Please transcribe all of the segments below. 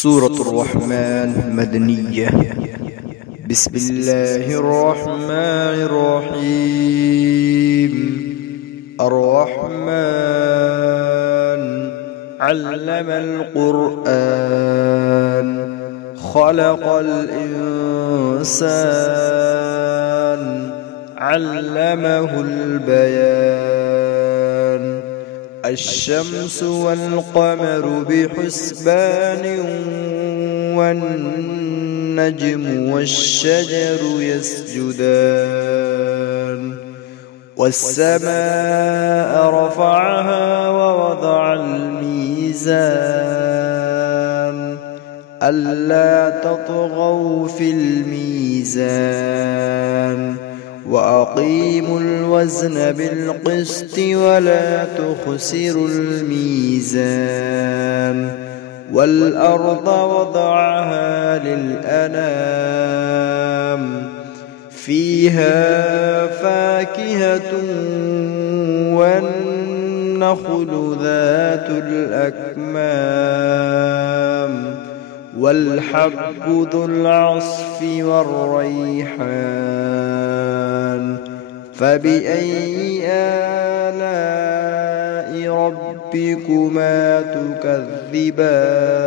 سورة الرحمن مدنية. بسم الله الرحمن الرحيم. الرحمن علم القرآن خلق الإنسان علمه البيان. الشمس والقمر بحسبان والنجم والشجر يسجدان. والسماء رفعها ووضع الميزان ألا تطغوا في الميزان وأقيموا الوزن بالقسط ولا تخسروا الميزان. والأرض وضعها للأنام فيها فاكهة والنخل ذات الأكمام والحب ذو العصف والريحان. فبأي آلاء ربكما تكذبان؟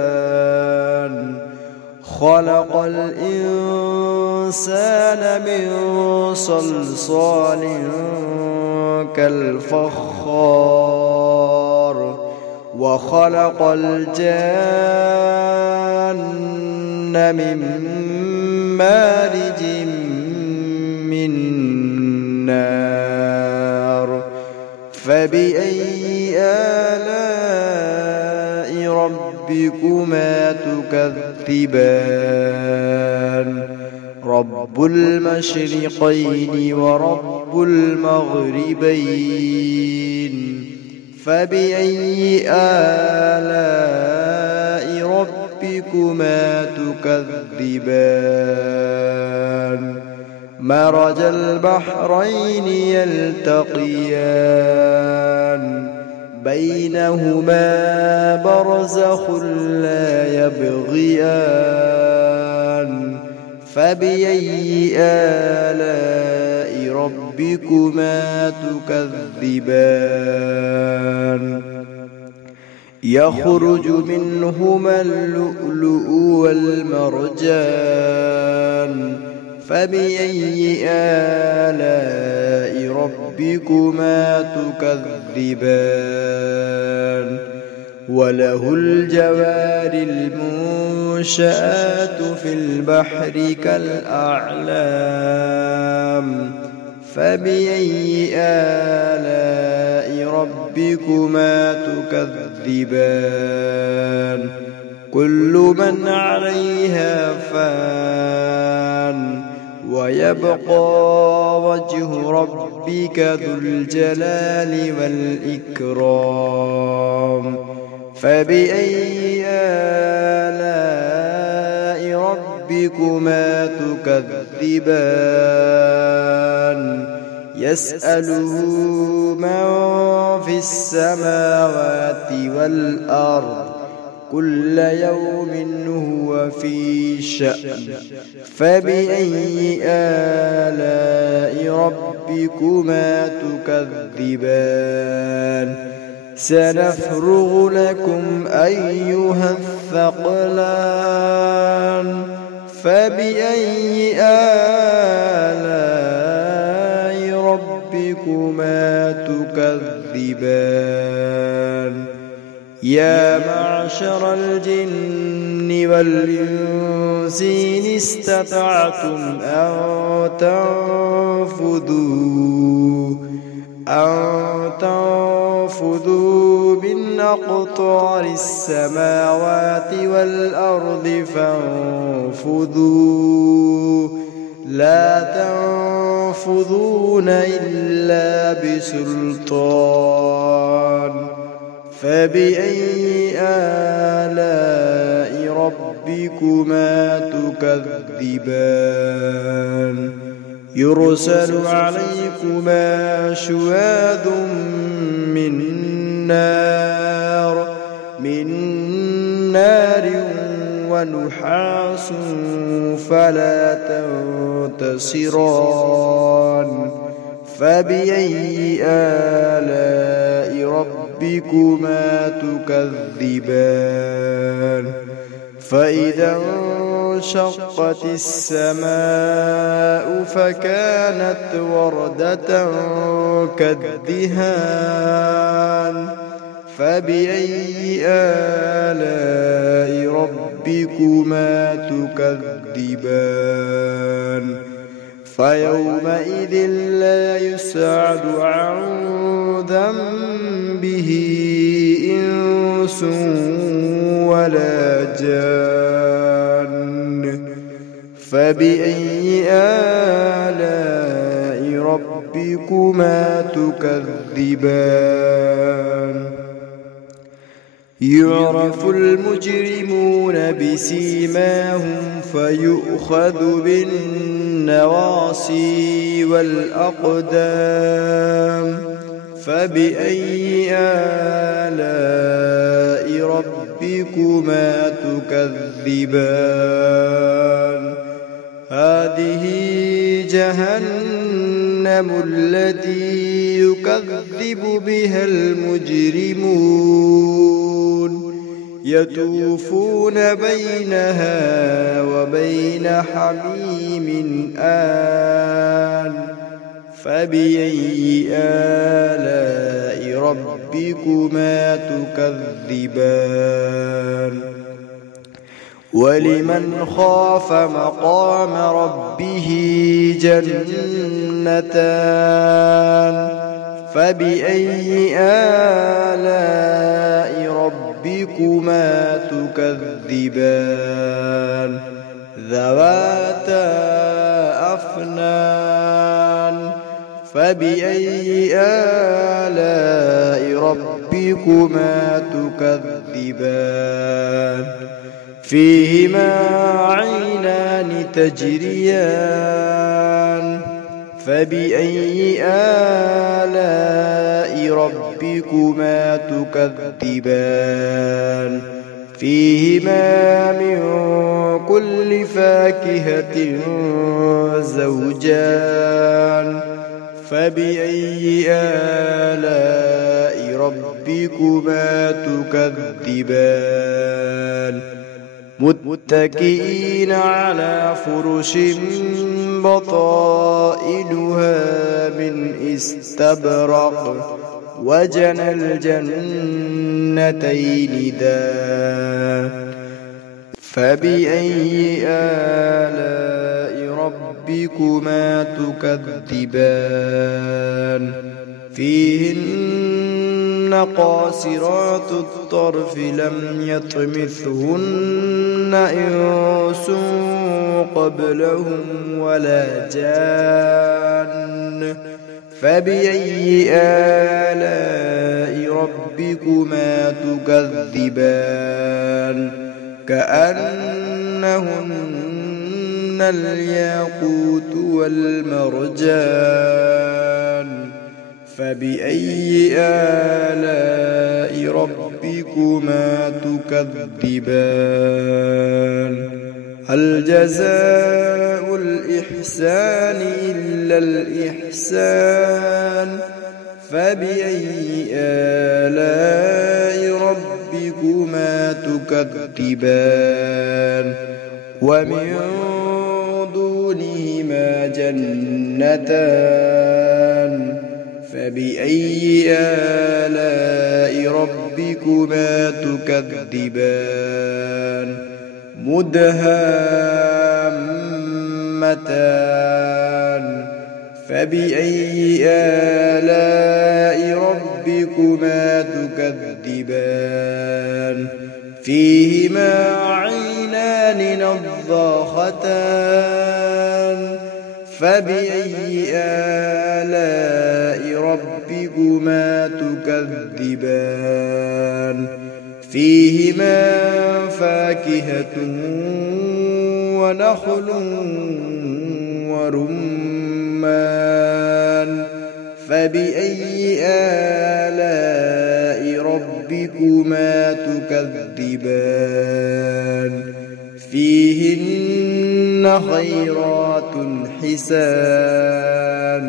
خلق الإنسان من صلصال كالفخار وخلق الجان من مارج من نار. فبأي آلاء ربكما تكذبان؟ رب المشرقين ورب المغربين. فبأي آلاء ربكما تكذبان؟ مرج البحرين يلتقيان بينهما برزخ لا يبغيان. فبأي آلاء ربكما تكذبان؟ يخرج منهما اللؤلؤ والمرجان. فبأي آلاء ربكما تكذبان؟ وله الجوار المنشآت في البحر كالأعلام. فبأي آلاء ربكما تكذبان؟ كل من عليها فان ويبقى وجه ربك ذو الجلال والإكرام. فبأي آلاء ربكما تكذبان؟ يسأله من في السماوات والأرض كل يوم هو في شأن. فبأي آلاء ربكما تكذبان؟ سنفرغ لكم أيها الثقلان. فبأي آلاء ربكما تكذبان؟ يا معشر الجن والإنس إن استطعتم أن تنفذوا من أقطار السماوات والأرض فانفذوا لا تنفذون إلا بسلطان. فبأي آلاء ربكما تكذبان؟ يرسل عليكما شواظ من نار ونحاس فلا تنتصران فبأي آلاء ربكما تكذبان فإذا انشقت السماء فكانت وردة كالدهان فبأي آلاء ربكما تكذبان فيومئذ لا يسأل عن ذنبه إنس ولا جان فبأي آلاء ربكما تكذبان يعرف المجرمون بسيماهم فيؤخذ بالنواصي والأقدام فبأي آلاء ربكما تكذبان هذه جهنم التي يكذب بها المجرمون يطوفون بينها وبين حميم آن فبأي آلاء ربكما تكذبان ولمن خاف مقام ربه جنتان فبأي آلاء ربكما تكذبان ذواتا أفنان فبأي آلاء ربكما تكذبان فيهما عينان تجريان فبأي آلاء ربكما تكذبان فيهما من كل فاكهة زوجان فبأي آلاء ربكما تكذبان متكئين على فرش بطائنها من استبرق وجنى الجنتين دان فبأي آلاء ربكما تكذبان فيهن قاصرات الطرف لم يطمثهن إنس قبلهم ولا جان فبأي آلاء ربكما تكذبان كأنهن الياقوت والمرجان فبأي آلاء ربكما تكذبان هل جزاء الإحسان إلا الإحسان فبأي آلاء ربكما تكذبان ومن دونهما جنتان فبأي آلاء ربكما تكذبان مدهامتان فبأي آلاء ربكما تكذبان فيهما عينان نضاختان فبأي آلاء ربكما تكذبان فيهما فاكهة ونخل ورمان فبأي آلاء ربكما تكذبان فيهن خيرات حسان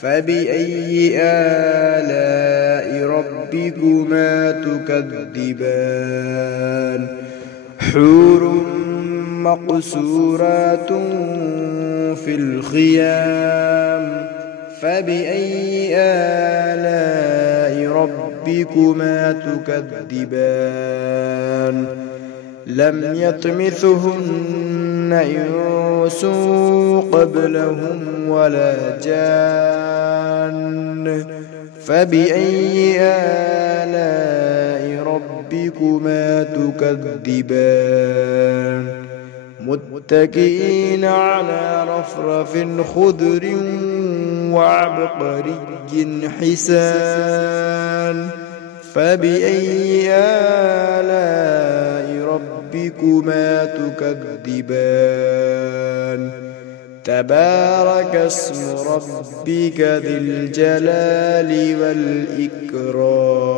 فبأي آلاء ربكما تكذبان حور مقصورات في الخيام فبأي آلاء ربكما تكذبان لم يطمثهن إنس قبلهم ولا جان فبأي آلاء ربكما تكذبان متكئين على رفرف خضر وعبقري حسان فبأي آلاء ربكما تكذبان تبارك اسم ربك ذي الجلال والإكرام